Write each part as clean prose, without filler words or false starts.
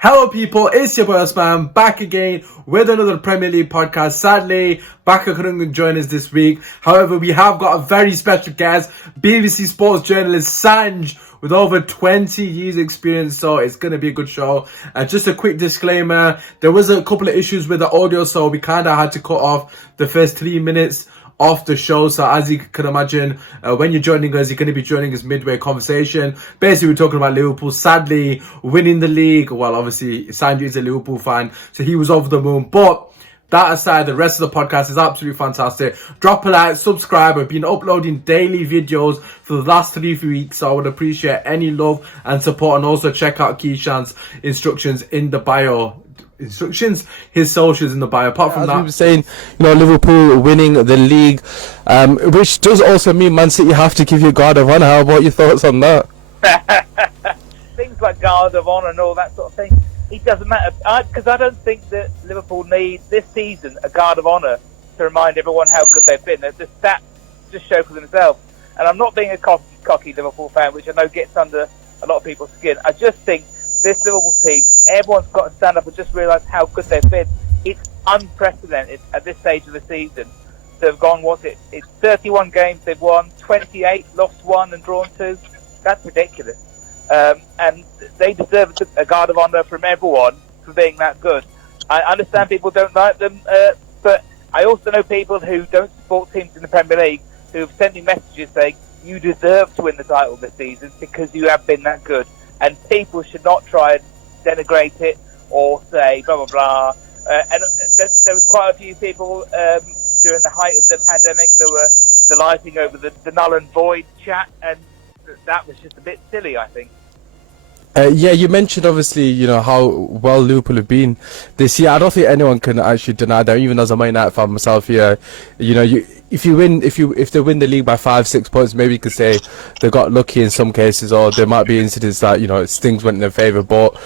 Hello people, it's your boy Osman back again with another Premier League podcast. Sadly, Baka couldn't join us this week. However, we have got a very special guest, BBC Sports journalist Sanj, with over 20 years experience, so it's going to be a good show. Just a quick disclaimer, there was a couple of issues with the audio, so we kind of had to cut off the first 3 minutes off the show. So as you can imagine, when you're joining us, you're going to be joining us midway conversation. Basically, we're talking about Liverpool sadly winning the league. Well, obviously, Sanju is a Liverpool fan, so he was over the moon. But that aside, the rest of the podcast is absolutely fantastic. Drop a like, subscribe. I've been uploading daily videos for the last 3 weeks, so I would appreciate any love and support. And also check out Keishan's instructions in the bio. His socials in the bio. Apart from as that, we were saying, Liverpool winning the league, which does also mean Man City have to give you guard of honour. How about your thoughts on that? Things like guard of honour and all that sort of thing, it doesn't matter, because I don't think that Liverpool need this season a guard of honour to remind everyone how good they've been. The stats just show for themselves. And I'm not being a cocky Liverpool fan, which I know gets under a lot of people's skin. I just think this Liverpool team, everyone's got to stand up and just realise how good they've been. It's unprecedented at this stage of the season. They've gone, it's 31 games they've won, 28, lost 1 and drawn 2. That's ridiculous. And they deserve a guard of honour from everyone for being that good. I understand people don't like them, but I also know people who don't support teams in the Premier League who have sent me messages saying, you deserve to win the title this season because you have been that good. And people should not try and denigrate it or say blah, blah, blah. And there was quite a few people during the height of the pandemic that were delighting over the null and void chat, and that was just a bit silly, I think. Yeah, you mentioned obviously, how well Liverpool have been this year. I don't think anyone can actually deny that. Even as a Man United fan myself, if they win the league by 5-6 points, maybe you could say they got lucky in some cases, or there might be incidents that things went in their favour. But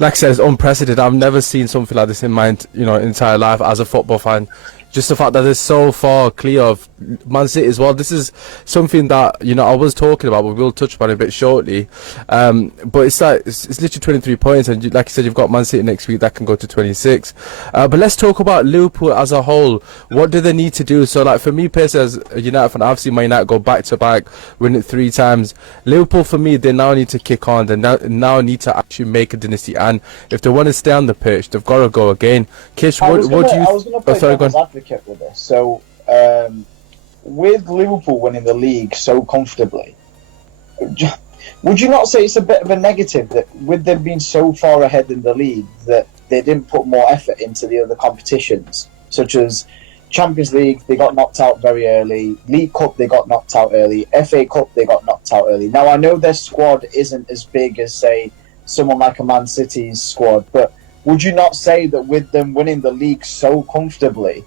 like I said, it's unprecedented. I've never seen something like this in my entire life as a football fan. Just the fact that they're so far clear of Man City as well. This is something that I was talking about, but we'll touch upon it a bit shortly. But it's literally 23 points, and like you said, you've got Man City next week that can go to 26. But let's talk about Liverpool as a whole. What do they need to do? So, like for me personally, as a United fan, I've seen Man United go back to back, win it 3 times. Liverpool, for me, they now need to kick on. They now need to actually make a dynasty, and if they want to stay on the pitch, they've got to go again. Kish, what do you? I was going to play devil's advocate with this. So, with Liverpool winning the league so comfortably, would you not say it's a bit of a negative that with them being so far ahead in the league that they didn't put more effort into the other competitions, such as Champions League, they got knocked out very early, League Cup, they got knocked out early, FA Cup, they got knocked out early. Now, I know their squad isn't as big as, say, someone like a Man City's squad, but would you not say that with them winning the league so comfortably,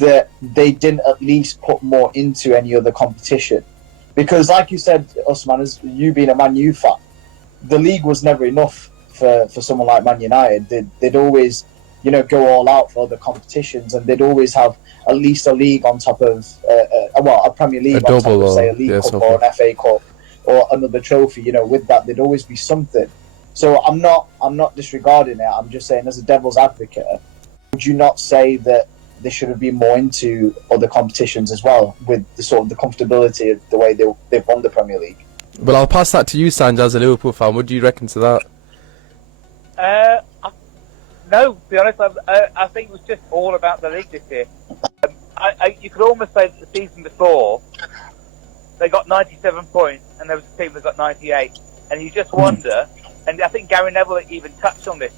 that they didn't at least put more into any other competition? Because like you said, Usman, as you being a Man U fan, the league was never enough for someone like Man United. They'd always, go all out for other competitions, and they'd always have at least a league on top of, a Premier League on top of, say, a League Cup or an FA Cup or another trophy. With that, there'd always be something. So I'm not disregarding it. I'm just saying, as a devil's advocate, would you not say that they should have been more into other competitions as well, with the sort of the comfortability of the way they've won the Premier League? Well, I'll pass that to you, Sanj, as a Liverpool fan. What do you reckon to that? No, to be honest, I think it was just all about the league this year. You could almost say that the season before, they got 97 points, and there was a team that got 98. And you just wonder, and I think Gary Neville even touched on this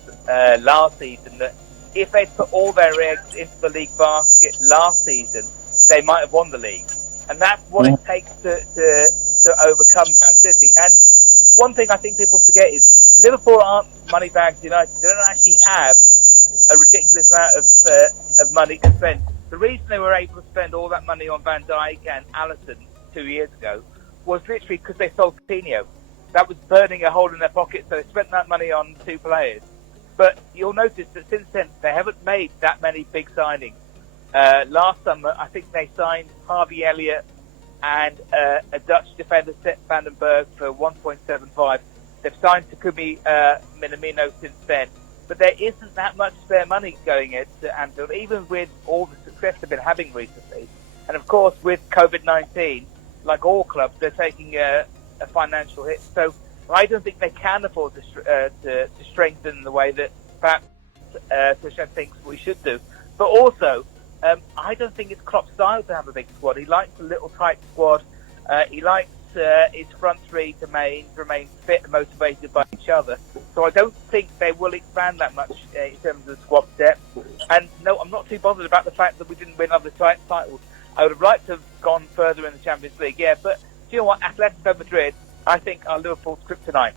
last season, that if they'd put all their eggs into the league basket last season, they might have won the league. And that's what it takes to overcome Man City. And one thing I think people forget is Liverpool aren't Moneybags United. They don't actually have a ridiculous amount of money to spend. The reason they were able to spend all that money on Van Dijk and Alisson 2 years ago was literally because they sold Coutinho. That was burning a hole in their pocket, so they spent that money on 2 players. But you'll notice that since then, they haven't made that many big signings. Last summer, I think they signed Harvey Elliott and a Dutch defender, Set Vandenberg, for 1.75. They've signed Takumi Minamino since then. But there isn't that much spare money going into Anfield, even with all the success they've been having recently. And of course, with COVID-19, like all clubs, they're taking a financial hit. So I don't think they can afford to strengthen in the way that perhaps Tuchel thinks we should do. But also, I don't think it's Klopp's style to have a big squad. He likes a little tight squad. He likes his front three to remain fit and motivated by each other. So I don't think they will expand that much in terms of squad depth. And no, I'm not too bothered about the fact that we didn't win other titles. I would have liked to have gone further in the Champions League, yeah. But do you know what? Atletico Madrid, I think, are Liverpool's kryptonite.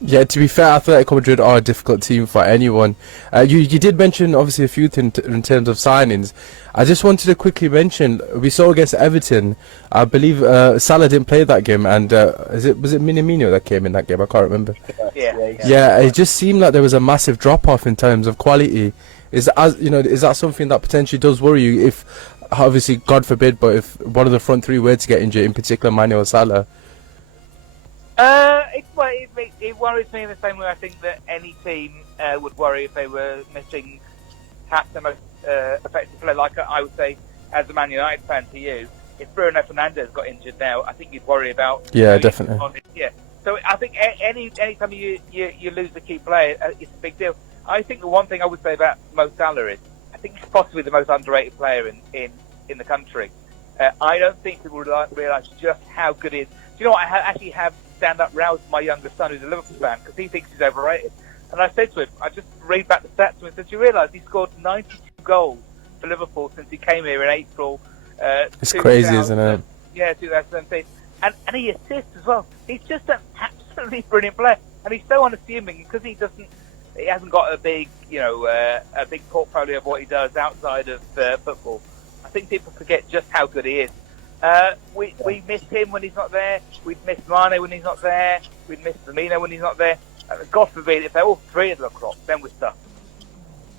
Yeah, to be fair, Atletico Madrid are a difficult team for anyone. You did mention obviously a few things in terms of signings. I just wanted to quickly mention we saw against Everton. I believe Salah didn't play that game, and was it Minamino that came in that game? I can't remember. Yeah, it just seemed like there was a massive drop off in terms of quality. Is that something that potentially does worry you? If obviously, God forbid, but if one of the front three were to get injured, in particular Mane or Salah. It worries me in the same way I think that any team would worry if they were missing perhaps the most effective player. Like I would say, as a Man United fan to you, if Bruno Fernandes got injured now, I think you'd worry about. Yeah, definitely. Yeah. So I think any time you lose a key player, it's a big deal. I think the one thing I would say about Mo Salah is I think he's possibly the most underrated player in the country. I don't think people realise just how good he is. Do you know what? I actually have stand-up rows with my youngest son, who's a Liverpool fan, because he thinks he's overrated. And I said to him, I just read back the stats to him and said, do you realise he scored 92 goals for Liverpool since he came here in April? It's crazy, isn't it? Yeah, 2017. And he assists as well. He's just an absolutely brilliant player. And he's so unassuming because he hasn't got a big portfolio of what he does outside of football. I think people forget just how good he is. We miss him when he's not there. We'd miss Mane when he's not there. We'd miss Firmino when he's not there. God forbid, if they're all three of them crop, then we're stuck.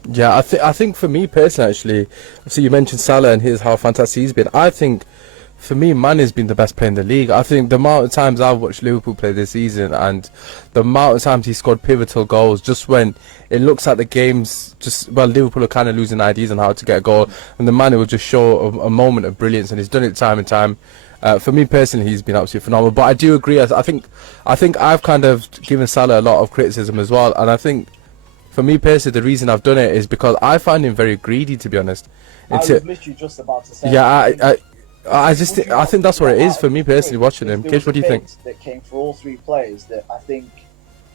Yeah, I think for me personally, actually, so you mentioned Salah and how fantastic he's been. I think for me, Mane's been the best player in the league. I think the amount of times I've watched Liverpool play this season and the amount of times he scored pivotal goals just when it looks like the game's Liverpool are kind of losing ideas on how to get a goal, and the Mane will just show a moment of brilliance, and he's done it time and time. For me personally, he's been absolutely phenomenal. But I do agree. I think I've kind of given Salah a lot of criticism as well, and I think for me personally, the reason I've done it is because I find him very greedy, to be honest. I was literally just about to say. Yeah, I think that's what it is for me personally watching him. Kish, what do you think? That came for all three players that I think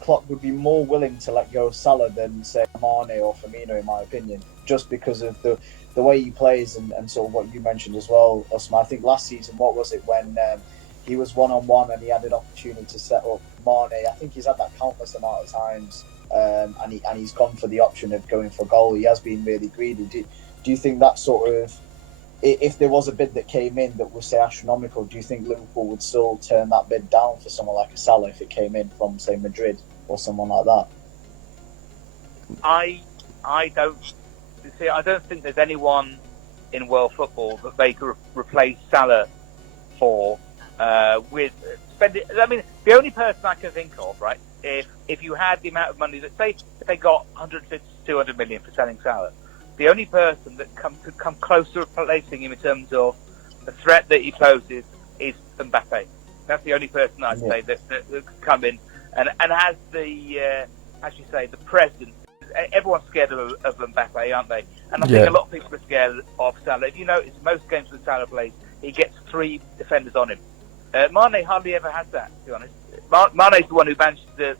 Klopp would be more willing to let go of Salah than say Mane or Firmino, in my opinion, just because of the way he plays and sort of what you mentioned as well, Usman. I think last season, what was it when he was one-on-one and he had an opportunity to set up Mane? I think he's had that countless amount of times, and he's gone for the option of going for goal. He has been really greedy. Do you think that sort of, if there was a bid that came in that was, say, astronomical, do you think Liverpool would still turn that bid down for someone like a Salah if it came in from, say, Madrid or someone like that? I don't think there's anyone in world football that they could replace Salah for with spending. I mean, the only person I can think of, right, if you had the amount of money that, say, if they got 150 to 200 million for selling Salah, the only person that could come close to replacing him in terms of the threat that he poses is Mbappe. That's the only person I'd say that could come in and has the, as you say, the presence. Everyone's scared of Mbappe, aren't they? And I think a lot of people are scared of Salah. If you notice, most games when Salah plays, he gets three defenders on him. Mane hardly ever has that, to be honest. Mane's the one who managed to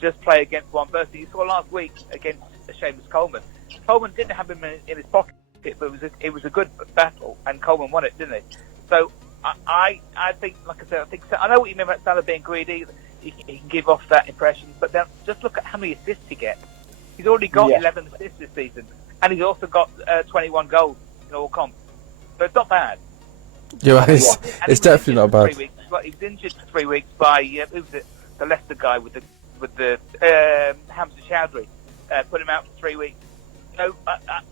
just play against one person. You saw last week against Seamus Coleman. Coleman didn't have him in his pocket, but it was a good battle, and Coleman won it, didn't he? So I think, like I said, I know what you mean about Salah being greedy. He can give off that impression, but then just look at how many assists he gets. He's already got 11 assists this season, and he's also got 21 goals in all comps. So it's not bad. Yeah, it's definitely not bad. He was injured for 3 weeks by who was it? The Leicester guy with the Hamza Chowdhury. Put him out for 3 weeks. So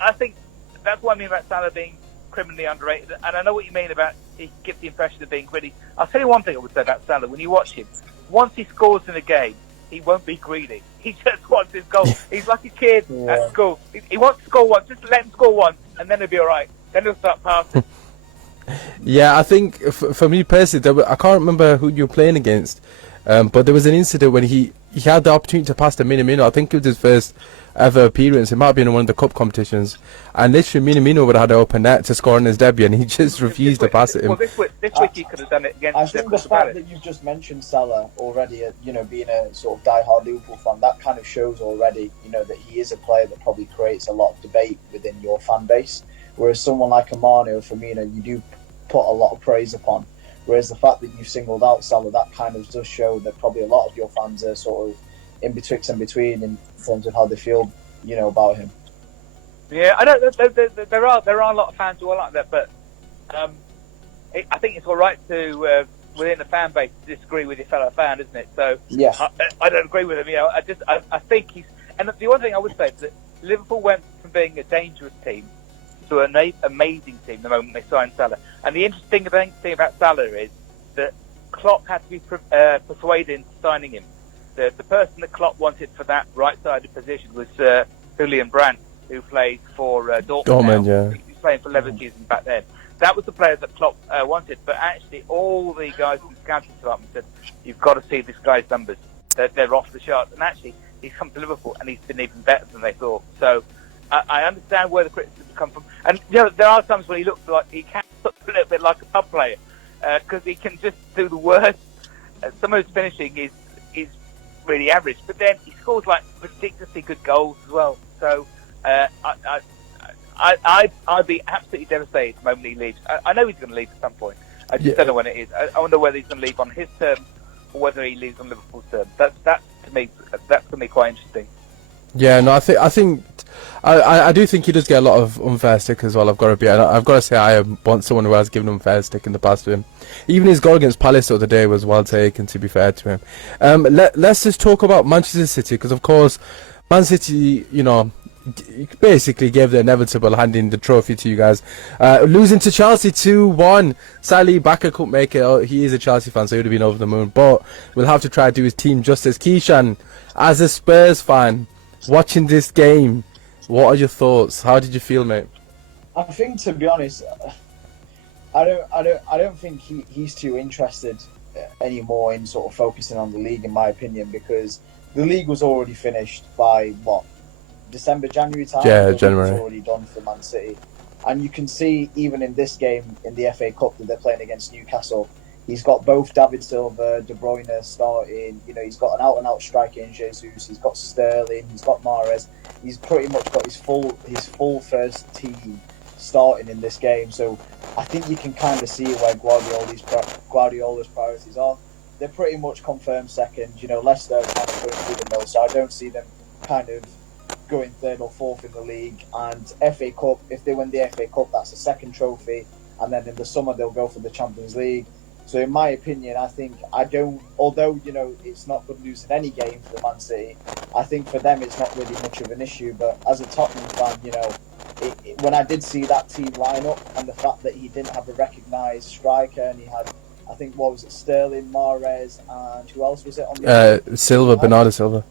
I think that's what I mean about Salah being criminally underrated. And I know what you mean about he gives the impression of being greedy. I'll tell you one thing I would say about Salah. When you watch him, once he scores in a game, he won't be greedy. He just wants his goal. He's like a kid at school. He wants to score once. Just let him score once, and then he'll be all right. Then he'll start passing. Yeah, I think for me personally, I can't remember who you were playing against, but there was an incident when he had the opportunity to pass to Minamino. I think it was his first ever appearance. It might have been in one of the cup competitions, and literally Minamino would have had an open net to score on his debut, and he just refused to pass it him. Well, this week he could have done it against. I think the fact that you've just mentioned Salah already, being a sort of die-hard Liverpool fan, that kind of shows already, that he is a player that probably creates a lot of debate within your fan base. Whereas someone like Amane or Firmino, you do put a lot of praise upon. Whereas the fact that you've singled out Salah, that kind of does show that probably a lot of your fans are sort of in betwixt and between in terms of how they feel, about him. Yeah, I don't. There are a lot of fans who are like that, but I think it's all right to within the fan base to disagree with your fellow fan, isn't it? So yeah, I don't agree with him. I think he's. And the one thing I would say is that Liverpool went from being a dangerous team to an amazing team the moment they signed Salah. And the interesting thing about Salah is that Klopp had to be persuaded into signing him. The person that Klopp wanted for that right-sided position was Julian Brandt, who plays for Dortmund now. Yeah. He was playing for Leverkusen back then. That was the player that Klopp wanted. But actually, all the guys in the scouting department said, you've got to see this guy's numbers. They're off the charts. And actually, he's come to Liverpool and he's been even better than they thought. So I understand where the criticism come from. And there are times when he looks like he can look a little bit like a pub player because he can just do the worst. Some of his finishing is really average, but then he scores like ridiculously good goals as well. So I'd be absolutely devastated the moment he leaves. I know he's going to leave at some point. I just don't know when it is. I wonder whether he's going to leave on his terms or whether he leaves on Liverpool's terms. That's to me quite interesting. Yeah, no, I do think he does get a lot of unfair stick as well. I've got to say I want someone who has given him fair stick in the past to him. Even his goal against Palace the other day was well taken, to be fair to him. Let's just talk about Manchester City, because of course Man City, basically gave the inevitable, handing the trophy to you guys, losing to Chelsea 2-1. Sadly, Baka couldn't make it. He is a Chelsea fan, so he would have been over the moon, but we'll have to try to do his team justice. Keishan, as a Spurs fan, watching this game, what are your thoughts? How did you feel, mate? I think, to be honest, I don't think he's too interested anymore in sort of focusing on the league, in my opinion, because the league was already finished by December, January time. Yeah, the January. league was already done for Man City, and you can see even in this game in the FA Cup that they're playing against Newcastle. He's got both David Silva, De Bruyne starting. He's got an out-and-out striker in Jesus. He's got Sterling. He's got Mahrez. He's pretty much got his full first team starting in this game. So I think you can kind of see where Guardiola's priorities are. They're pretty much confirmed second. Leicester are kind of going through the mill, so I don't see them kind of going third or fourth in the league. And FA Cup, if they win the FA Cup, that's a second trophy. And then in the summer, they'll go for the Champions League. So in my opinion, although it's not good news in any game for Man City, I think for them it's not really much of an issue. But as a Tottenham fan, when I did see that team line up and the fact that he didn't have a recognised striker and he had, I think, what was it, Sterling, Mahrez, and who else was it on the Silva, Bernardo Silva.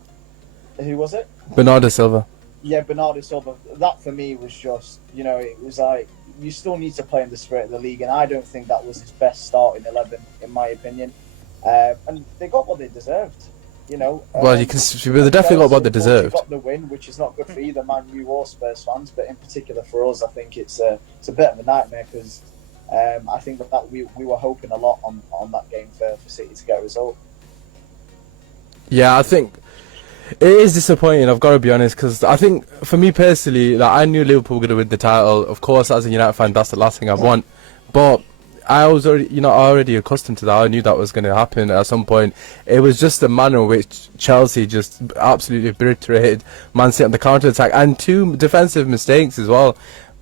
Who was it? Bernardo Silva. Yeah, Bernardo Silva. That for me was just, it was like, you still need to play in the spirit of the league, and I don't think that was his best starting 11, in my opinion. And they got what they deserved, Well, you can. They definitely got what they deserved. Got the win, which is not good for either Man U or Spurs fans, but in particular for us, I think it's a bit of a nightmare because I think that we were hoping a lot on that game for City to get a result. Yeah, I think it is disappointing, I've got to be honest, because I think, for me personally, I knew Liverpool were going to win the title. Of course, as a United fan, that's the last thing I want. But I was already accustomed to that. I knew that was going to happen at some point. It was just the manner in which Chelsea just absolutely obliterated Man City on the counter-attack. And two defensive mistakes as well.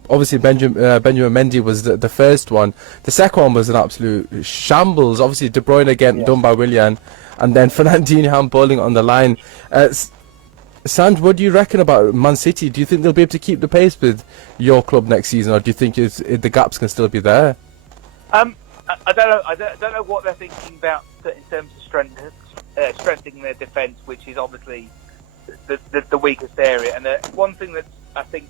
Obviously, Benjamin Mendy was the first one. The second one was an absolute shambles. Obviously, De Bruyne again done by Willian. And then Fernandinho handballing on the line. Sanj, what do you reckon about Man City? Do you think they'll be able to keep the pace with your club next season, or do you think the gaps can still be there? I don't know. I don't know what they're thinking about in terms of strengthening their defence, which is obviously the weakest area. And one thing that I think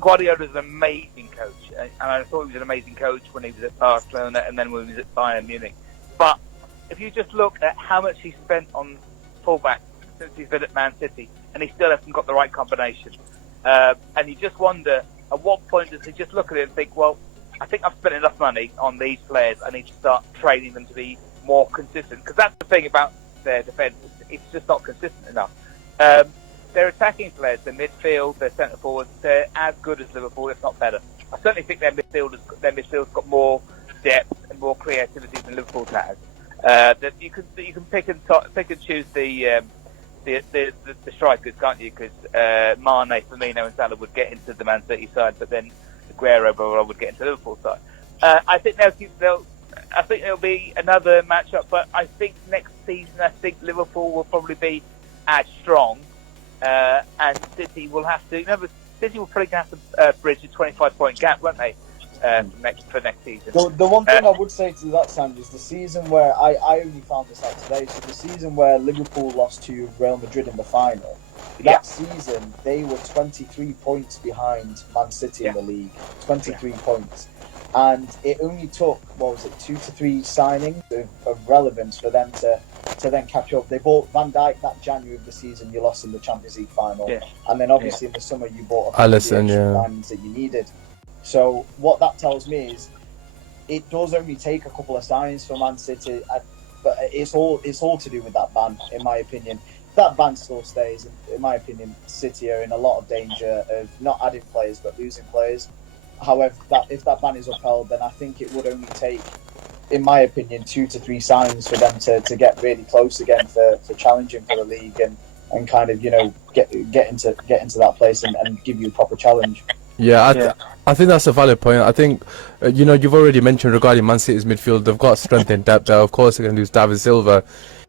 Guardiola is an amazing coach, and I thought he was an amazing coach when he was at Barcelona and then when he was at Bayern Munich. But if you just look at how much he spent on fullback since he's been at Man City, and he still hasn't got the right combination, and you just wonder at what point does he just look at it and think, well, I think I've spent enough money on these players. I need to start training them to be more consistent, because that's the thing about their defence; it's just not consistent enough. Their attacking players, their midfield, their centre forwards, they're as good as Liverpool, if not better. I certainly think their midfield's got more depth and more creativity than Liverpool's has. That you can pick and choose the strikers, can't you? Because Mane, Firmino, and Salah would get into the Man City side, but then Aguero would get into the Liverpool side. I think there'll be another matchup, but I think next season, Liverpool will probably be as strong, and City will have to. City will probably have to bridge a 25-point gap, won't they? For next season. The one thing I would say to that, Sam, is the season where I only found this out today. So the season where Liverpool lost to Real Madrid in the final, that season they were 23 points behind Man City in the league. 23 points, and it only took 2 to 3 signings of relevance for them to then catch up. They bought Van Dijk that January of the season. You lost in the Champions League final, and then obviously in the summer you bought Alisson, signings that you needed. So what that tells me is it does only take a couple of signings for Man City, but it's all to do with that ban, in my opinion. If that ban still stays, in my opinion, City are in a lot of danger of not adding players but losing players. However, if that ban is upheld, then I think it would only take, in my opinion, 2 to 3 signings for them to get really close again for challenging for the league and kind of get into that place and give you a proper challenge. Yeah, I think that's a valid point. I think, you've already mentioned regarding Man City's midfield, they've got strength in depth there. Of course, they're going to lose David Silva.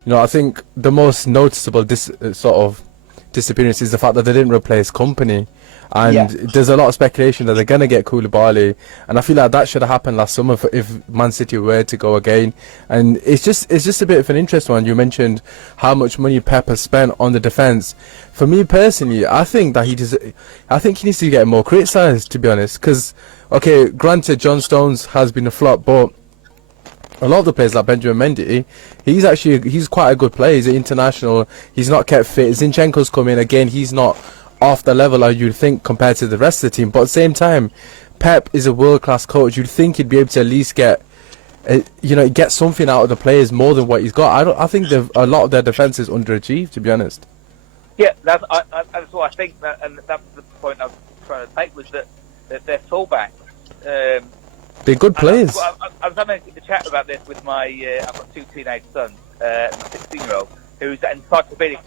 I think the most noticeable disappearance is the fact that they didn't replace Company. And there's a lot of speculation that they're going to get Koulibaly. And I feel like that should have happened last summer if Man City were to go again. And it's just a bit of an interesting one. You mentioned how much money Pep has spent on the defence. For me personally, I think he needs to get more criticised, to be honest. Because, okay, granted, John Stones has been a flop, but a lot of the players like Benjamin Mendy, he's quite a good player. He's an international. He's not kept fit. Zinchenko's come in again. He's not off the level you'd think compared to the rest of the team, but at the same time, Pep is a world-class coach. You'd think he'd be able to at least get something out of the players more than what he's got. I think a lot of their defence is underachieved, to be honest. Yeah, that's what I think, and that's the point I was trying to make, was that their fullbacks. They're good players. I was having a chat about this with I've got 2 teenage sons, my 16-year-old, who's encyclopedic.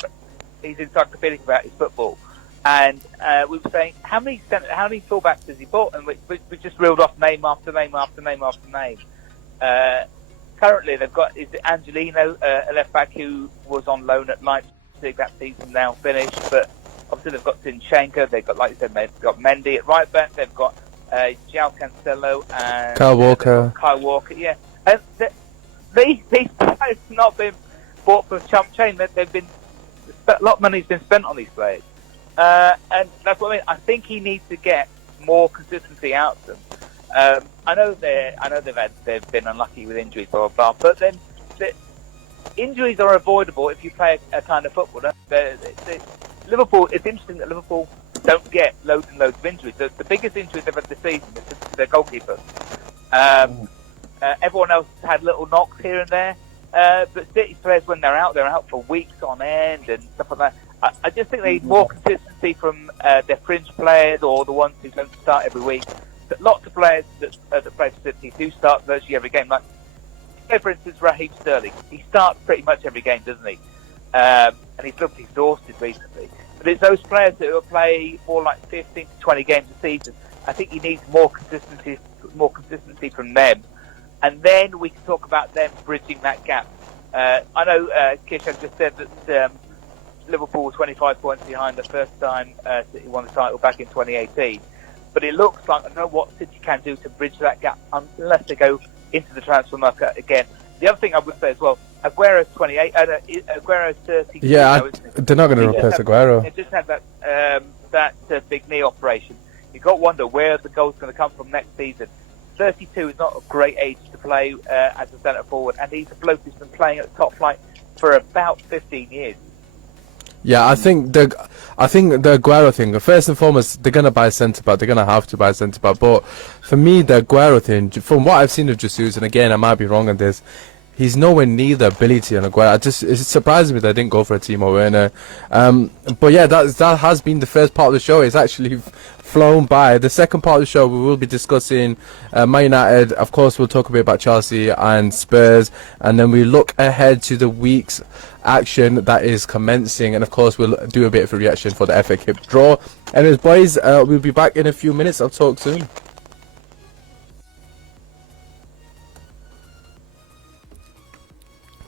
He's encyclopedic about his football. And we were saying, how many fullbacks has he bought? And we just reeled off name after name after name after name. Currently, they've got Angelino, a left back who was on loan at Leipzig. That season now finished, but obviously they've got Zinchenko. They've got, like you said, they've got Mendy at right back. They've got João Cancelo and Kyle Walker. Yeah, and these players have not been bought for chump change. They've been a lot of money's been spent on these players. And that's what I mean. I think he needs to get more consistency out of them. I know they've been unlucky with injuries, blah blah blah. But then the injuries are avoidable if you play a kind of football. Liverpool. It's interesting that Liverpool don't get loads and loads of injuries. The biggest injuries they've had this season is to their goalkeeper. Everyone else has had little knocks here and there. But City players, when they're out for weeks on end and stuff like that. I just think they need more consistency from their fringe players or the ones who don't start every week. But lots of players that play for City do start virtually every game. Like, say for instance, Raheem Sterling. He starts pretty much every game, doesn't he? And he's looked exhausted recently. But it's those players that will play more like 15 to 20 games a season. I think he needs more consistency from them. And then we can talk about them bridging that gap. I know Kishan just said that Liverpool were 25 points behind the first time City won the title back in 2018. But it looks like I don't know what City can do to bridge that gap unless they go into the transfer market again. The other thing I would say as well, Aguero's 28, Aguero's 32. Yeah, now, isn't he? they're not going to He replace just Aguero. He just had that big knee operation. You got to wonder where the goal's going to come from next season. 32 is not a great age to play as a centre forward, and he's a bloke who's been playing at the top flight for about 15 years. Yeah, I think the Aguero thing. First and foremost, they're gonna buy a centre back. They're gonna have to buy a centre back. But for me, the Aguero thing, from what I've seen of Jesus, and again, I might be wrong on this, he's nowhere near the ability on Aguero. It surprises me they didn't go for a Timo Werner. But yeah, that has been the first part of the show. It's actually flown by. The second part of the show, we will be discussing Man United. Of course, we'll talk a bit about Chelsea and Spurs, and then we look ahead to the week's action that is commencing, and of course we'll do a bit of a reaction for the FA Cup draw. Anyways, boys, we'll be back in a few minutes. I'll talk soon.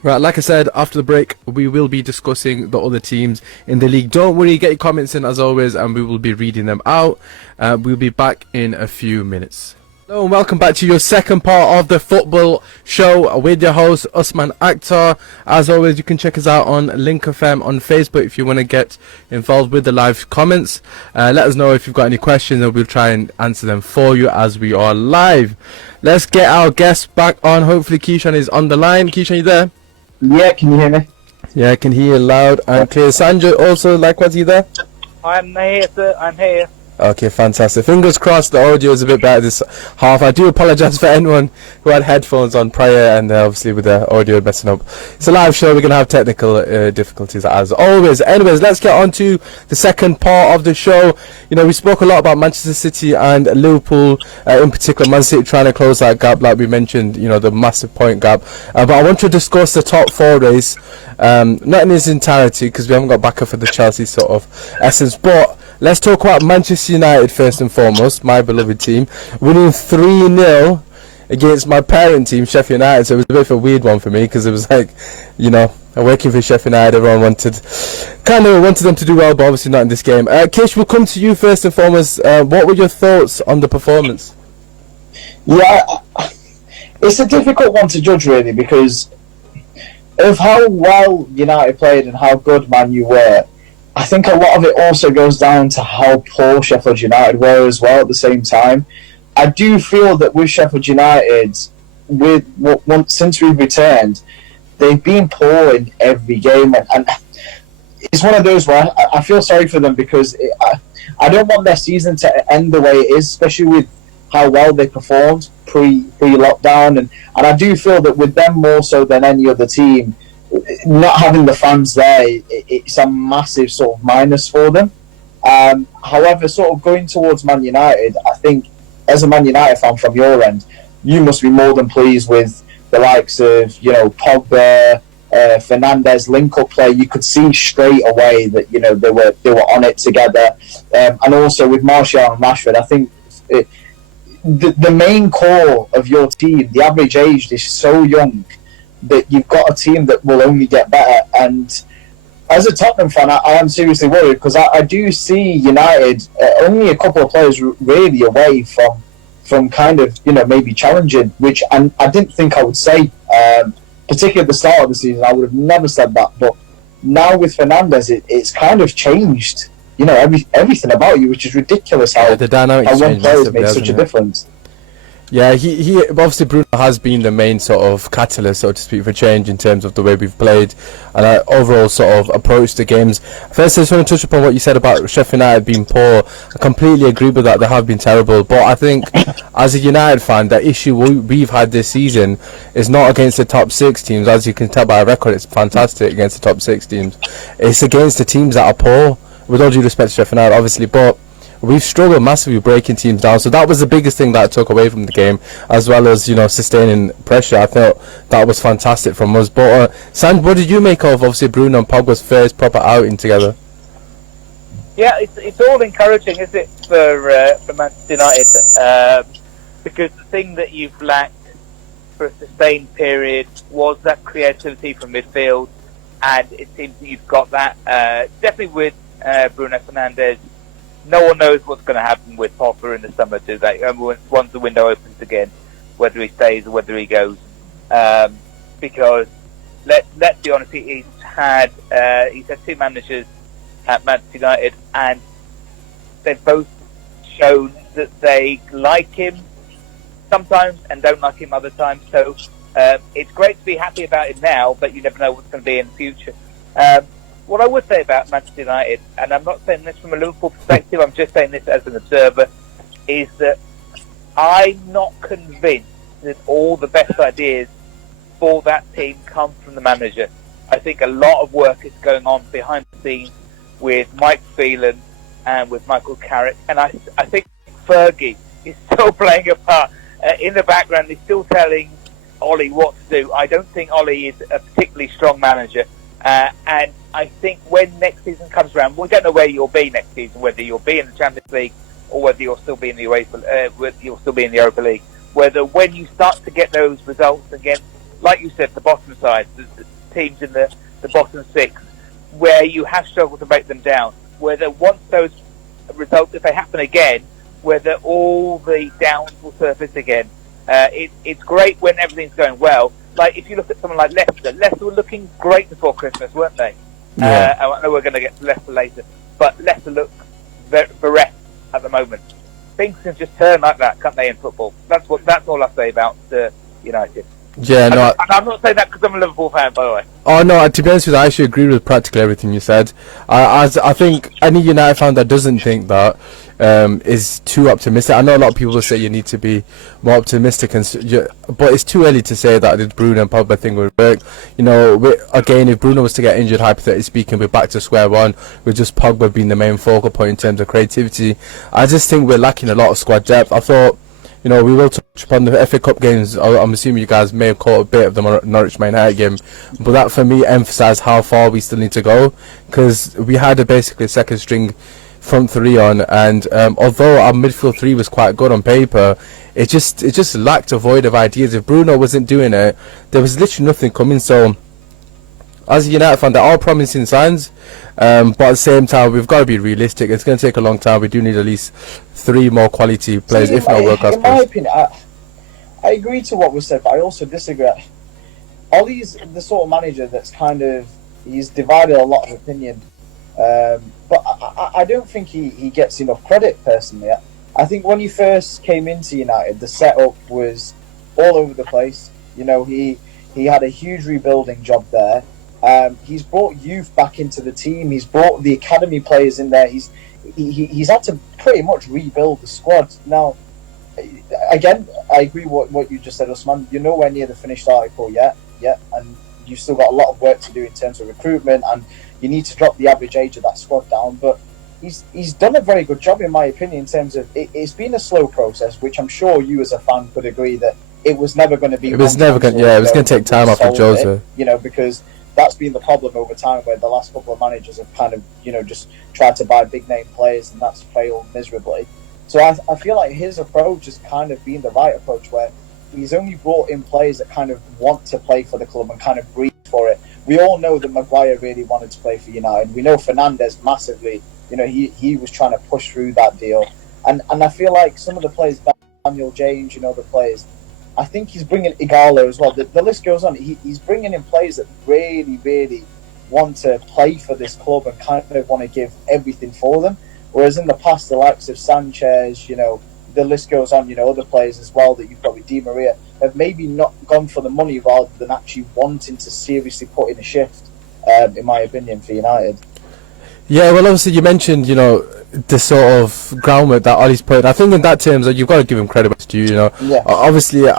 Right, like I said, after the break, we will be discussing the other teams in the league. Don't worry, get your comments in as always, and we will be reading them out. We'll be back in a few minutes. Hello and welcome back to your second part of the football show with your host, Usman Akhtar. As always, you can check us out on Link FM on Facebook if you want to get involved with the live comments. Let us know if you've got any questions and we'll try and answer them for you as we are live. Let's get our guest back on. Hopefully Keishan is on the line. Keishan, you there? Yeah, can you hear me? Yeah, I can hear you loud and clear. Sanjay, also, likewise, you there? I'm here, sir. I'm here. Okay, fantastic. Fingers crossed the audio is a bit better this half. I do apologise for anyone who had headphones on prior and obviously with the audio messing up. It's a live show, we're going to have technical difficulties as always. Anyways, let's get on to the second part of the show. You know, we spoke a lot about Manchester City and Liverpool, in particular Man City trying to close that gap like we mentioned, you know, the massive point gap. But I want to discuss the top four race, not in its entirety because we haven't got backup for the Chelsea sort of essence, but let's talk about Manchester United first and foremost, my beloved team, winning 3-0 against my parent team, Sheffield United. So it was a bit of a weird one for me because it was like, you know, working for Sheffield United, everyone wanted them to do well, but obviously not in this game. Kish, we'll come to you first and foremost. What were your thoughts on the performance? Yeah, it's a difficult one to judge really because of how well United played and how good Man U were. I think a lot of it also goes down to how poor Sheffield United were as well at the same time. I do feel that with Sheffield United, since we've returned, they've been poor in every game. And it's one of those where I feel sorry for them because I don't want their season to end the way it is, especially with how well they performed pre-lockdown. And I do feel that with them more so than any other team, not having the fans there, it's a massive sort of minus for them. However, sort of going towards Man United, I think as a Man United fan from your end, you must be more than pleased with the likes of, you know, Pogba, Fernandes link-up play. You could see straight away that, you know, they were on it together. And also with Martial and Rashford, I think the main core of your team, the average age is so young that you've got a team that will only get better. And as a Tottenham fan, I am seriously worried because I do see United only a couple of players really away from kind of, you know, maybe challenging, which I didn't think I would say, particularly at the start of the season. I would have never said that. But now with Fernandes, it's kind of changed, you know, everything about you, which is ridiculous how the dynamic one player has made such a difference. Yeah, he obviously Bruno has been the main sort of catalyst, so to speak, for change in terms of the way we've played and our overall sort of approach to games. First, I just want to touch upon what you said about Sheffield United being poor. I completely agree with that. They have been terrible, but I think as a United fan, the issue we've had this season is not against the top 6 teams. As you can tell by our record, it's fantastic against the top 6 teams. It's against the teams that are poor. With all due respect to Sheffield United, obviously, but we've struggled massively breaking teams down, so that was the biggest thing that I took away from the game, as well as, you know, sustaining pressure. I thought that was fantastic from us. But Sand, what did you make of obviously Bruno and Pogba's first proper outing together? Yeah, it's all encouraging, is it, for Manchester United? Because the thing that you've lacked for a sustained period was that creativity from midfield, and it seems that you've got that definitely with Bruno Fernandes no one knows what's going to happen with Pogba in the summer, do they? Once the window opens again, whether he stays or whether he goes. Because let's be honest, he's had two managers at Manchester United, and they've both shown that they like him sometimes and don't like him other times. So it's great to be happy about it now, but you never know what's going to be in the future. What I would say about Manchester United, and I'm not saying this from a Liverpool perspective, I'm just saying this as an observer, is that I'm not convinced that all the best ideas for that team come from the manager. I think a lot of work is going on behind the scenes with Mike Phelan and with Michael Carrick, and I think Fergie is still playing a part in the background. He's still telling Ollie what to do. I don't think Ollie is a particularly strong manager, and I think when next season comes around, we don't know where you'll be next season, whether you'll be in the Champions League or whether you'll still be in the Europa League. Whether when you start to get those results against, like you said, the bottom side, the teams in the bottom six, where you have struggled to break them down, whether once those results, if they happen again, whether all the downs will surface again. It's great when everything's going well. Like if you look at someone like Leicester were looking great before Christmas, weren't they? Yeah. I know we're going to get to Leicester later, but Leicester look bereft at the moment. Things can just turn like that, can't they, in football? That's all I say about United. Yeah, no. I'm not saying that because I'm a Liverpool fan, by the way. Oh no, to be honest with you, I actually agree with practically everything you said. I think any United fan that doesn't think that is too optimistic. I know a lot of people say you need to be more optimistic, but it's too early to say that the Bruno and Pogba thing would work. Again, if Bruno was to get injured, hypothetically speaking, we're back to square one with just Pogba being the main focal point in terms of creativity. I just think we're lacking a lot of squad depth. I thought, we will touch upon the FA Cup games. I'm assuming you guys may have caught a bit of the Norwich Man United game, but that for me emphasised how far we still need to go, because we had basically a second string front three on, and although our midfield three was quite good on paper, it just lacked a void of ideas. If Bruno wasn't doing it, there was literally nothing coming. So as a United fan, there are promising signs, but at the same time, we've got to be realistic. It's going to take a long time. We do need at least 3 more quality players, if not world-class players. In my opinion, I agree to what was said, but I also disagree. Ollie's the sort of manager that's he's divided a lot of opinion, but I don't think he gets enough credit personally. I think when he first came into United, the setup was all over the place. He had a huge rebuilding job there. He's brought youth back into the team. He's brought the academy players in there. He's had to pretty much rebuild the squad. Now, again, I agree with what you just said, Usman. You're nowhere near the finished article yet, and you've still got a lot of work to do in terms of recruitment, and you need to drop the average age of that squad down. But he's done a very good job, in my opinion, in terms of it's been a slow process, which I'm sure you as a fan could agree that it was never going to be. It was never going. Yeah, it was going to take time after Jose. Because that's been the problem over time, where the last couple of managers have kind of, just tried to buy big name players, and that's failed miserably. So I feel like his approach has kind of been the right approach, where he's only brought in players that kind of want to play for the club and kind of breathe for it. We all know that Maguire really wanted to play for United. We know Fernandes massively, he was trying to push through that deal. And I feel like some of the players, Daniel James, the players, I think he's bringing Igalo as well. The list goes on. He's bringing in players that really, really want to play for this club and kind of want to give everything for them. Whereas in the past, the likes of Sanchez, the list goes on, other players as well that you've got with Di Maria, have maybe not gone for the money rather than actually wanting to seriously put in a shift, in my opinion, for United. Yeah, well, obviously you mentioned, the sort of groundwork that Ollie's put. I think in that terms, you've got to give him credit to you. Yeah. Obviously,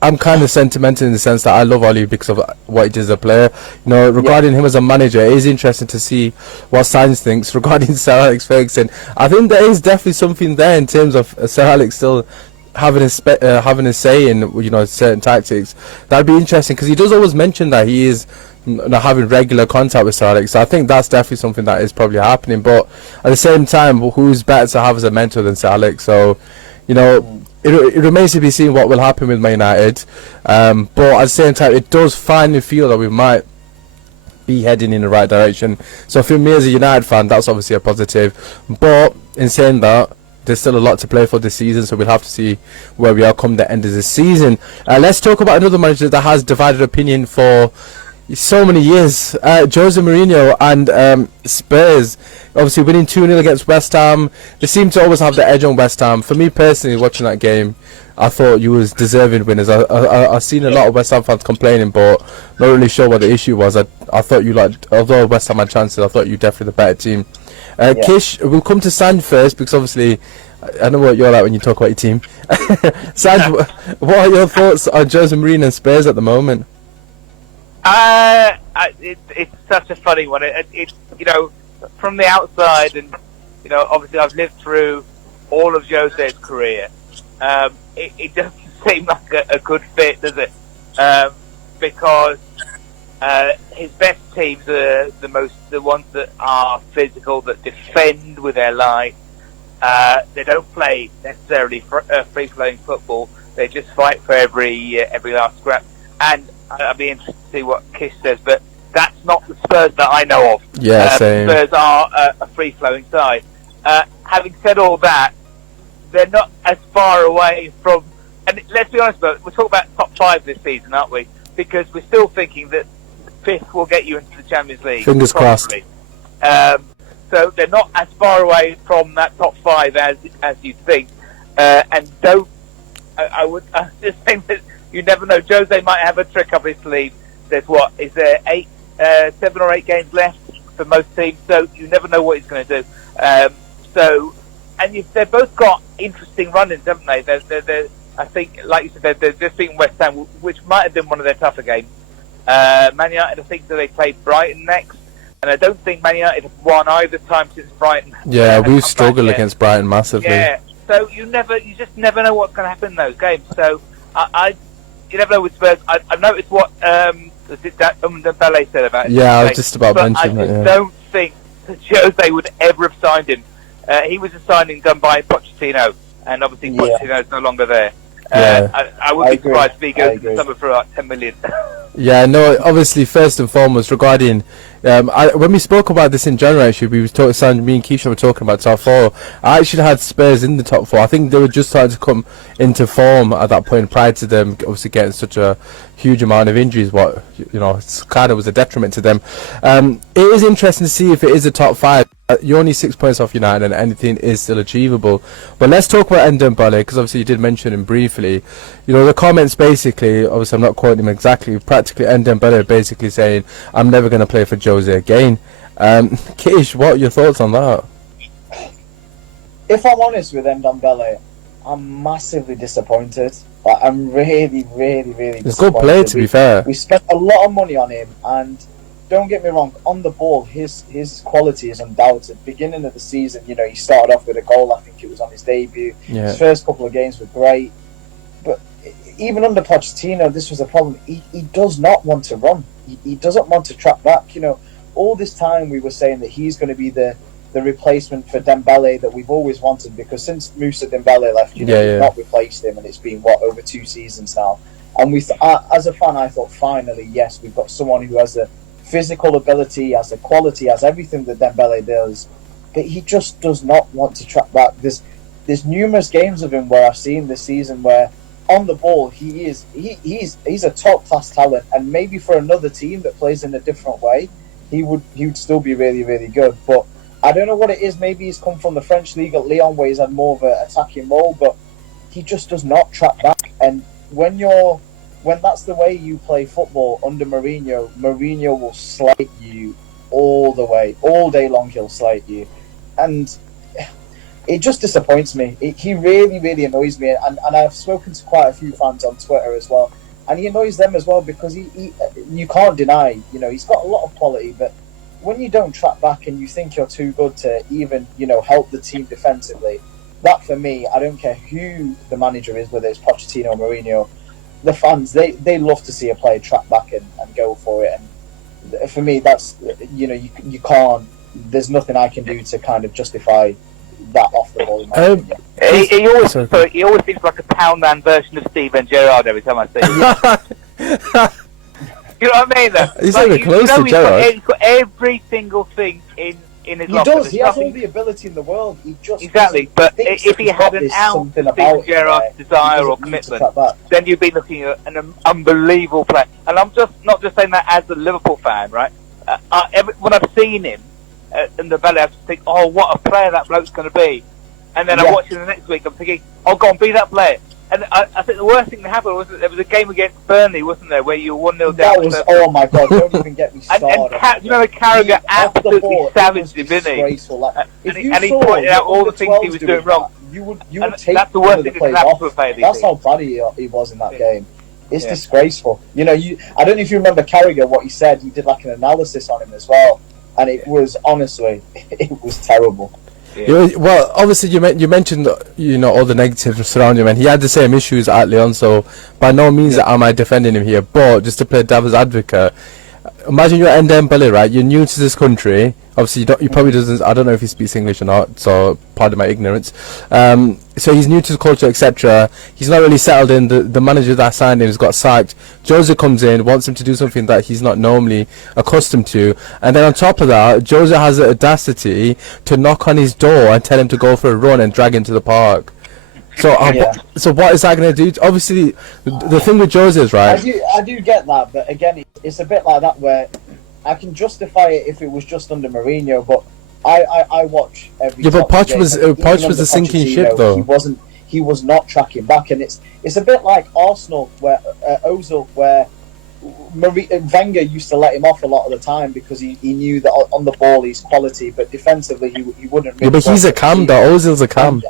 I'm kind of sentimental in the sense that I love Ollie because of what he did as a player. Regarding him as a manager, it is interesting to see what Sainz thinks regarding Sir Alex Ferguson. I think there is definitely something there in terms of Sir Alex still having a say in certain tactics. That'd be interesting because he does always mention that he is having regular contact with Sir Alex. So I think that's definitely something that is probably happening. But at the same time, who's better to have as a mentor than Sir Alex? So it remains to be seen what will happen with Man United. But at the same time, it does finally feel that we might be heading in the right direction. So for me as a United fan, that's obviously a positive. But in saying that, there's still a lot to play for this season, so we'll have to see where we are come the end of the season. Let's talk about another manager that has divided opinion for so many years. Jose Mourinho and Spurs, obviously winning 2-0 against West Ham. They seem to always have the edge on West Ham. For me personally, watching that game, I thought you was deserving winners. I've seen a lot of West Ham fans complaining, but not really sure what the issue was. I thought you, like, although West Ham had chances, I thought you definitely the better team. Kish, we'll come to Sanj first, because obviously I know what you're like when you talk about your team. Sanj, what are your thoughts on Jose Mourinho and Spurs at the moment? It's such a funny one. It you know, from the outside, and you know, obviously I've lived through all of Jose's career. It doesn't seem like a good fit, does it? Because his best teams are the ones that are physical, that defend with their life. They don't play necessarily free-flowing football. They just fight for every last scrap. And I'll be interested to see what Kish says, but that's not the Spurs that I know of. Yeah, same. Spurs are a free-flowing side. Having said all that, they're not as far away from... And let's be honest about it, we're talking about top 5 this season, aren't we? Because we're still thinking that 5th will get you into the Champions League. Fingers crossed. So they're not as far away from that top 5 as you think. And don't... I just think that you never know. Jose might have a trick up his sleeve. There's what? Is there 7 or 8 games left for most teams? So you never know what he's going to do. They've both got interesting run-ins, haven't they? They're, I think, like you said, they're just beating West Ham, which might have been one of their tougher games. Man United, I think that they played Brighton next, and I don't think Man United have won either time since Brighton. Yeah, we've struggled against Brighton massively. Yeah, so you just never know what's going to happen in those games. So you never know with Spurs. I've noticed what Dembele said about it. Yeah, I was just about to mention that. I don't think that Jose would ever have signed him. He was a signing done by Pochettino, and obviously Pochettino's no longer there. I would be surprised if he goes in the summer for like 10 million. Yeah, no, obviously, first and foremost, regarding... when we spoke about this in January, actually, me and Keisha were talking about top 4. I actually had Spurs in the top 4. I think they were just starting to come into form at that point prior to them obviously getting such a huge amount of injuries. What, you know, it's kind of was a detriment to them. It is interesting to see if it is a top 5. You're only 6 points off United and anything is still achievable. But let's talk about Dembele, because obviously you did mention him briefly. You know, the comments basically, obviously I'm not quoting him exactly, practically Dembele basically saying, I'm never going to play for Jose again. Kish, what are your thoughts on that? If I'm honest with Dembele, I'm massively disappointed. Like, I'm really, really, really disappointed. It's a good play, to be fair. We spent a lot of money on him, and don't get me wrong, on the ball, his quality is undoubted. Beginning of the season, you know, he started off with a goal. I think it was on his debut. Yeah. His first couple of games were great, but even under Pochettino, this was a problem. He does not want to run. He doesn't want to track back. You know, all this time we were saying that he's going to be the replacement for Dembele that we've always wanted, because since Moussa Dembele left, we've not replaced him, and it's been over 2 seasons now. And as a fan, I thought, finally, yes, we've got someone who has a physical ability, has the quality, has everything that Dembele does, but he just does not want to track back. There's numerous games of him where I've seen this season where on the ball he's a top class talent, and maybe for another team that plays in a different way he would still be really, really good. But I don't know what it is. Maybe he's come from the French league at Lyon where he's had more of an attacking role, but he just does not track back. And when that's the way you play football under Mourinho will slate you all the way, all day long. He'll slate you, and it just disappoints me. He really, really annoys me, and I've spoken to quite a few fans on Twitter as well, and he annoys them as well, because you can't deny, you know, he's got a lot of quality, but when you don't track back and you think you're too good to even, you know, help the team defensively, that for me, I don't care who the manager is, whether it's Pochettino or Mourinho, the fans, they love to see a player track back and go for it. And for me, that's, you know, you can't, there's nothing I can do to kind of justify that off the ball. In my opinion. He always seems like a pound man version of Steven Gerrard every time I see him. You know what I mean? Though? He's not even close to Gerrard. He's got every single thing in his He locker. does. There's He has all nothing- the ability in the world. He just Exactly, but thinks if that he he's got had an this ounce something of about Steven Gerrard's him, desire or he doesn't need to commitment, track back. then you'd be looking at an unbelievable player. And I'm just not just saying that as a Liverpool fan, right? When I've seen him in the belly, I just think, oh, what a player that bloke's going to be. And then I Yeah. watch him the next week, I'm thinking, oh, go on, be that player. And I think the worst thing that happened was that there was a game against Burnley, wasn't there, where you were 1-0 down. That was, oh my God, don't even get me And started. you know, Carragher Off the absolutely ball, savaged it him, was didn't he? disgraceful. Like, if And you he saw pointed out the all the things he under-12s was doing wrong. that, you would And take that's the one worst of the thing that players can happen off. to a player these That's days. how bad he was in that Yeah. game. It's Yeah. disgraceful. You know, I don't know if you remember Carragher, what he said. He did like an analysis on him as well. And it was, honestly, it was terrible. Well, obviously you mentioned all the negatives surrounding him, and he had the same issues at Lyon. So by no means am I defending him here, but just to play devil's advocate, imagine you're Ndembele, right? You're new to this country. Obviously, he probably doesn't. I don't know if he speaks English or not. So pardon my ignorance. So he's new to the culture, etc. He's not really settled in. The manager that signed him has got sacked. Jose comes in, wants him to do something that he's not normally accustomed to, and then on top of that, Jose has the audacity to knock on his door and tell him to go for a run and drag him to the park. So, so what is that going to do? Obviously, the thing with Jose is, right? I do get that, but again, it's a bit like that where I can justify it if it was just under Mourinho, but I watch every. Yeah, but Tottenham game, and Poch even was under a sinking Pochettino, ship, though. He was not tracking back, and it's a bit like Arsenal, where Ozil, where Wenger used to let him off a lot of the time because he knew that on the ball he's quality, but defensively he wouldn't. Really Yeah, but he's a cam, though. Ozil's a cam.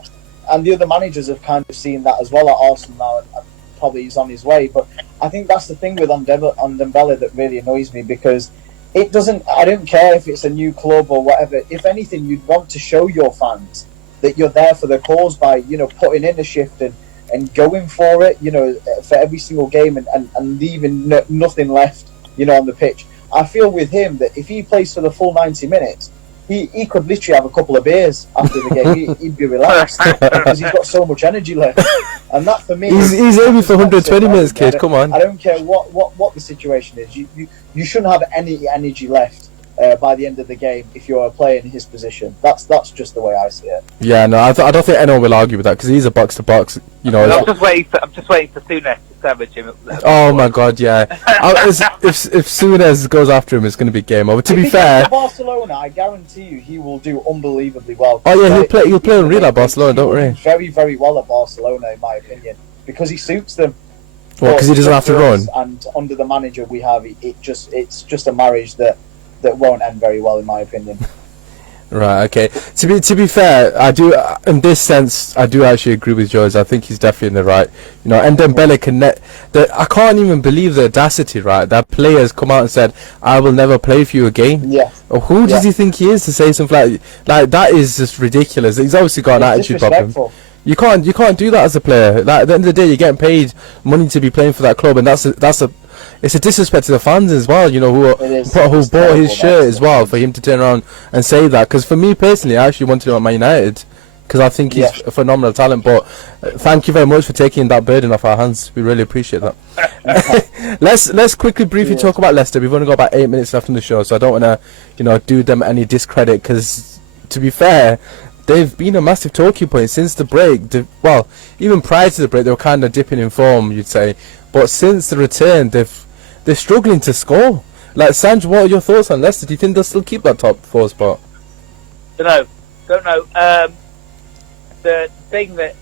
And the other managers have kind of seen that as well at Arsenal now, and probably he's on his way. But I think that's the thing with Ndembele that really annoys me, because it doesn't. I don't care if it's a new club or whatever. If anything, you'd want to show your fans that you're there for the cause by putting in a shift and going for it. For every single game and leaving nothing left. On the pitch. I feel with him that if he plays for the full 90 minutes. He could literally have a couple of beers after the game. He'd be relaxed because he's got so much energy left. And that for me, he's aiming for 120 minutes, kid. Come on. I don't care what the situation is. You shouldn't have any energy left by the end of the game if you're a player in his position. That's just the way I see it. Yeah, no, I don't think anyone will argue with that because he's a box to box. I'm just waiting for Souness to savage him. Oh my God, yeah. If Souness goes after him, it's going to be game over. To be fair, if Barcelona, I guarantee you, he will do unbelievably well. Oh yeah, he'll play unreal at Barcelona, don't worry. Very, very well at Barcelona, in my opinion, because he suits them. Well, because he doesn't have to run. And under the manager we have, it's just a marriage that won't end very well, in my opinion. Right. Okay. To be fair, I do in this sense. I do actually agree with George. I think he's definitely in the right. And Dembele I can't even believe the audacity, right? That players come out and said, "I will never play for you again." Yeah. Who does he think he is to say something like that? Is just ridiculous. He's obviously got an attitude problem. You can't do that as a player. Like, at the end of the day, you're getting paid money to be playing for that club, and it's a disrespect to the fans as well. Who bought his shirt as well, for him to turn around and say that. Because for me personally, I actually wanted him at Man United because I think he's a phenomenal talent. But thank you very much for taking that burden off our hands. We really appreciate that. Let's quickly briefly talk about Leicester. We've only got about 8 minutes left on the show, so I don't want to do them any discredit. Because to be fair, they've been a massive talking point since the break. Well, even prior to the break, they were kind of dipping in form, you'd say. But since the return, they're struggling to score. Like, Sanj, what are your thoughts on Leicester? Do you think they'll still keep that top 4 spot? Don't know. The thing that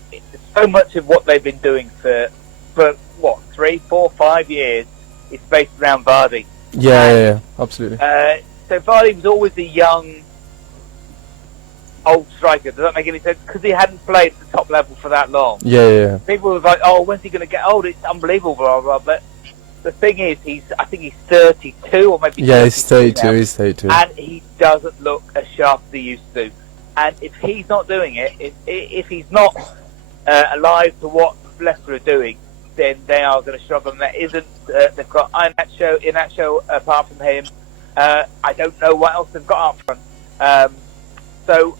so much of what they've been doing for what 3, 4, 5 years is based around Vardy. Yeah, absolutely. So Vardy was always a young, old striker. Does that make any sense? Because he hadn't played at the top level for that long. Yeah. People were like, "Oh, when's he going to get old?" It's unbelievable, blah blah. But the thing is, I think he's 32 or maybe. Yeah, he's 32. Now, he's 32, and he doesn't look as sharp as he used to. And if he's not doing it, if he's not alive to what Leicester are doing, then they are going to struggle. And that isn't. They've got Iheanacho apart from him. I don't know what else they've got up front. So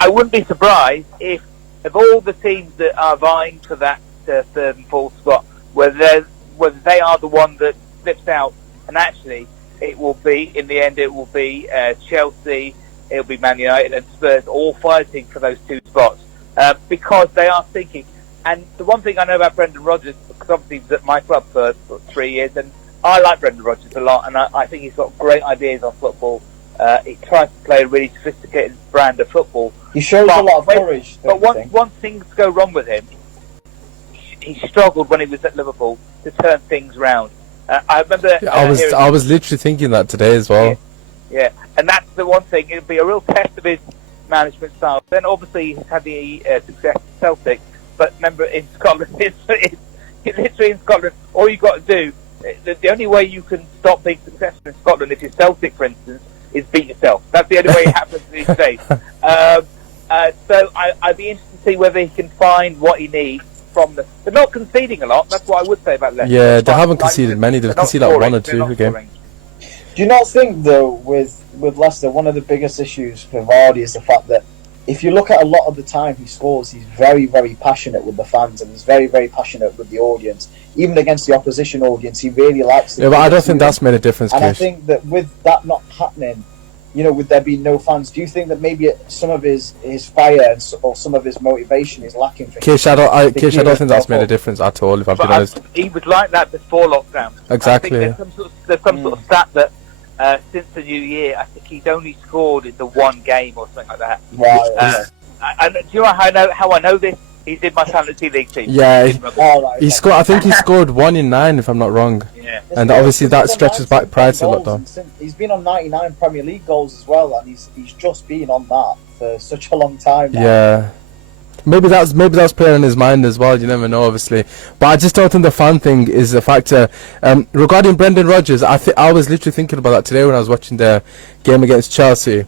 I wouldn't be surprised if of all the teams that are vying for that third and fourth spot, whether they are the one that slips out and actually it will be, in the end, it will be Chelsea, it'll be Man United and Spurs all fighting for those 2 spots because they are thinking. And the one thing I know about Brendan Rodgers, because obviously he was at my club for 3 years, and I like Brendan Rodgers a lot, and I think he's got great ideas on football. He tries to play a really sophisticated brand of football. He shows a lot of courage. But once things go wrong with him, he struggled when he was at Liverpool to turn things round. I remember. I was literally thinking that today as well. Yeah, and that's the one thing. It would be a real test of his management style. Then obviously he's had the success at Celtic, but remember in Scotland, it's literally in Scotland, all you got to do. The only way you can stop being successful in Scotland, if you're Celtic, for instance, is beat yourself. That's the only way it happens these days. So I'd be interested to see whether he can find what he needs from the. They're not conceding a lot. That's what I would say about Leicester. Yeah, they haven't conceded many. They've conceded like 1 or 2 a game. Do you not think, though, with Leicester, one of the biggest issues for Vardy is the fact that if you look at a lot of the time he scores, he's very, very passionate with the fans, and he's very, very passionate with the audience. Even against the opposition audience, he really likes. Yeah, but I don't think that's made a difference. And Kish. I think that with that not happening, with there being no fans, do you think that maybe some of his fire or some of his motivation is lacking for Kish, I don't think that's made a difference at all. If I'm being honest, he was like that before lockdown. Exactly. I think there's some sort of stat that. Since the new year, I think he's only scored in the 1 game or something like that. Right. And do you know how I know this? He's in my fantasy league team. Yeah, he scored. I think he scored 1 in 9, if I'm not wrong. Yeah. And obviously that stretches back prior to lockdown. He's been on 99 Premier League goals as well, and he's just been on that for such a long time now. Yeah. Maybe that's playing on his mind as well. You never know, obviously. But I just don't think the fan thing is a factor. Regarding Brendan Rodgers, I was literally thinking about that today when I was watching the game against Chelsea.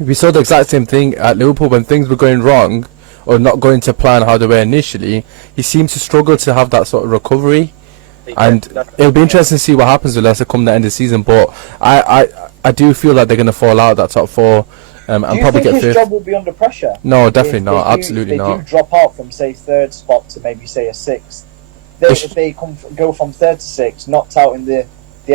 We saw the exact same thing at Liverpool when things were going wrong or not going to plan how they were initially. He seems to struggle to have that sort of recovery, and it'll be interesting to see what happens with Leicester come the end of the season. But I do feel like they're going to fall out of that top 4. And do you probably think get his 5th. job will be under pressure? No, definitely not. Absolutely not. If they do drop out from, say, 3rd spot to maybe, say, a 6th, if they go from 3rd to 6th, knocked out in the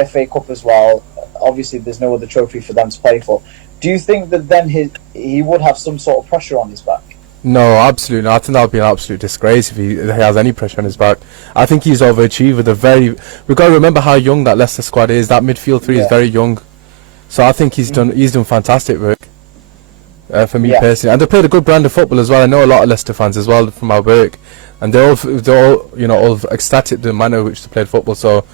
FA Cup as well, obviously there's no other trophy for them to play for. Do you think that then he would have some sort of pressure on his back? No, absolutely not. I think that would be an absolute disgrace if he has any pressure on his back. I think he's overachieved with we've got to remember how young that Leicester squad is. That midfield 3 is very young. So I think he's done fantastic work. For me personally, and they played a good brand of football as well. I know a lot of Leicester fans as well from our work, and they're all ecstatic the manner in which they played football. So,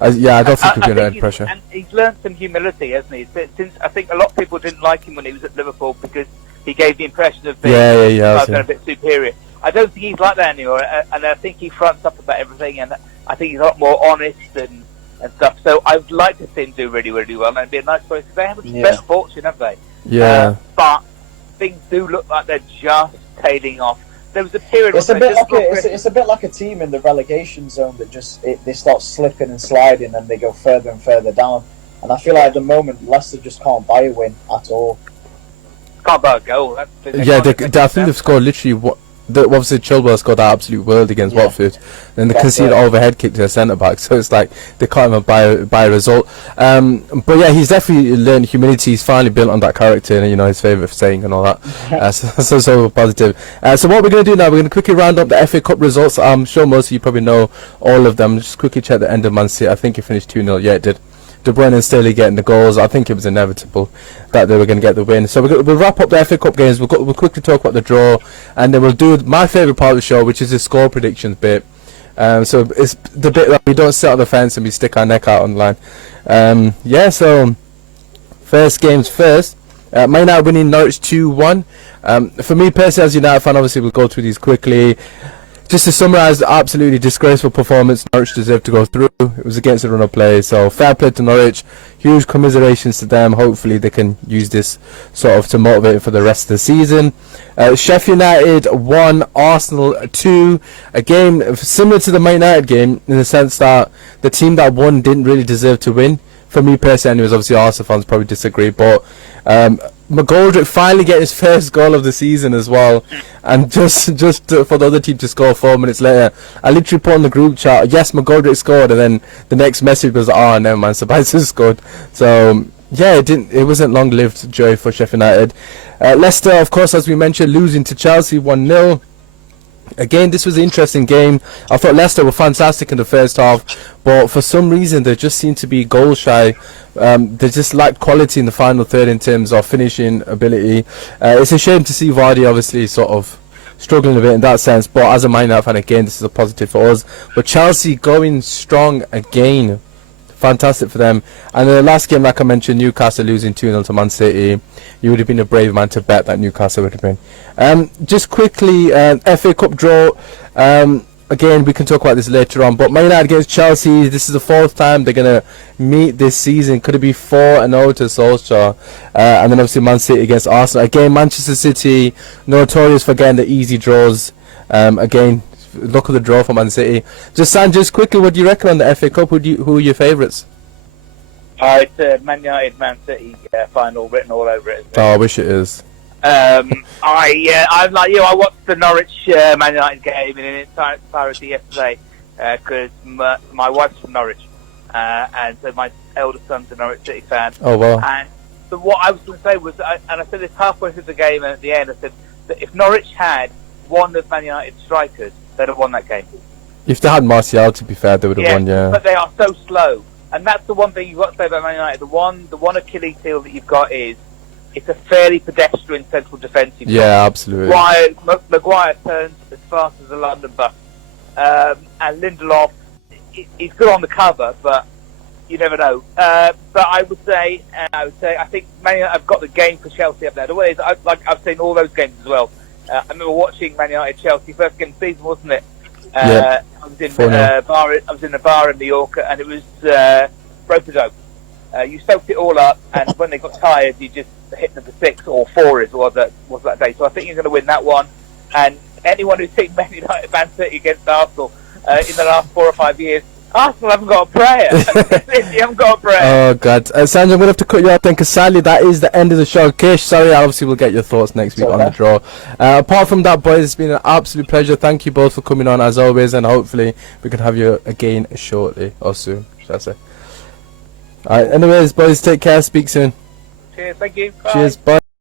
I don't think we're going to add pressure. And he's learned some humility, hasn't he? Since I think a lot of people didn't like him when he was at Liverpool because he gave the impression of being a bit superior. I don't think he's like that anymore, and I think he fronts up about everything, and I think he's a lot more honest and stuff. So I'd like to see him do really, really well, and it'd be a nice place because they haven't spent a fortune, have they? Yeah. But things do look like they're just tailing off. There was a period. It's a bit like a team in the relegation zone that they start slipping and sliding, and they go further and further down. And I feel like at the moment Leicester just can't buy a win at all. Can't buy a goal. I think they've scored literally obviously Chilwell scored that absolute world against Watford, and they conceded overhead kick to their centre back, so it's like they can't even buy a result. But yeah, he's definitely learned humility. He's finally built on that character, and his favourite saying and all that. So positive. So what we're going to do now, we're going to quickly round up the FA Cup results. I'm sure most of you probably know all of them. Just quickly check the end of Man City. I think it finished 2-0. Yeah, it did. De Bruyne and Sterling getting the goals. I think it was inevitable that they were going to get the win. So we'll wrap up the FA Cup games. We'll quickly talk about the draw, and then we'll do my favourite part of the show, which is the score predictions bit. So it's the bit that we don't sit on the fence and we stick our neck out online. So first games first. Man United winning Norwich 2-1. For me personally, as a United fan, obviously we'll go through these quickly. Just to summarise, the absolutely disgraceful performance Norwich deserved to go through. It was against the run of play, so fair play to Norwich. Huge commiserations to them. Hopefully they can use this sort of to motivate for the rest of the season. Sheffield United 1, Arsenal 2. A game similar to the Man United game in the sense that the team that won didn't really deserve to win. For me personally, anyways, obviously Arsenal fans probably disagree, but McGoldrick finally get his first goal of the season as well, and just for the other team to score 4 minutes later, I literally put on the group chat, yes, McGoldrick scored, and then the next message was, oh, never mind, Sabitzer scored. So yeah, it wasn't long-lived joy for Sheffield United. Leicester, of course, as we mentioned, losing to Chelsea 1-0. Again, this was an interesting game. I thought Leicester were fantastic in the first half, but for some reason they just seem to be goal shy. They just lacked quality in the final third in terms of finishing ability. It's a shame to see Vardy obviously sort of struggling a bit in that sense, but as a Man United fan, again, this is a positive for us. But Chelsea going strong again. Fantastic for them. And in the last game, like I mentioned, Newcastle losing 2-0 to Man City. You would have been a brave man to bet that Newcastle would have been. Just quickly, FA Cup draw. Again, we can talk about this later on. But Man United against Chelsea, this is the fourth time they're going to meet this season. Could it be 4-0 to Solskjaer? And then obviously Man City against Arsenal. Again, Manchester City, notorious for getting the easy draws. Again, look at the draw for Man City. Just quickly, what do you reckon on the FA Cup? Who are your favourites? It's Man United, Man City final written all over it. Oh, I wish it is. I'm like you. I watched the Norwich Man United game in its entirety yesterday because my wife's from Norwich, and so my eldest son's a Norwich City fan. Oh wow! And what I was going to say was, and I said this halfway through the game, and at the end, I said that if Norwich had one of Man United's strikers, they'd have won that game. If they had Martial, to be fair, they would have won. Yeah, but they are so slow, and that's the one thing you've got to say about Man United. The one Achilles heel that you've got is it's a fairly pedestrian central defensive. Yeah, absolutely. Maguire turns as fast as a London bus, and Lindelof, he's good on the cover, but you never know. But I would say, I think Man United have got the game for Chelsea up there. The way is, I've seen all those games as well. I remember watching Man United Chelsea first game of the season, wasn't it? Yeah. I was in a bar in New York, and it was rope-a-dope. You soaked it all up, and when they got tired, you just hit them for 6 or 4 was that day. So I think you're going to win that one. And anyone who's seen Man United Man City against Arsenal in the last 4 or 5 years, Arsenal haven't got a prayer. They haven't got a prayer. Oh God, Sandra, I'm gonna have to cut you off then, because sadly that is the end of the show. Kish, sorry, obviously we'll get your thoughts next week on the draw. Apart from that, boys, it's been an absolute pleasure. Thank you both for coming on as always, and hopefully we can have you again shortly or soon, shall I say. Alright, anyways, boys, take care. Speak soon. Cheers, thank you. Bye. Cheers, bye.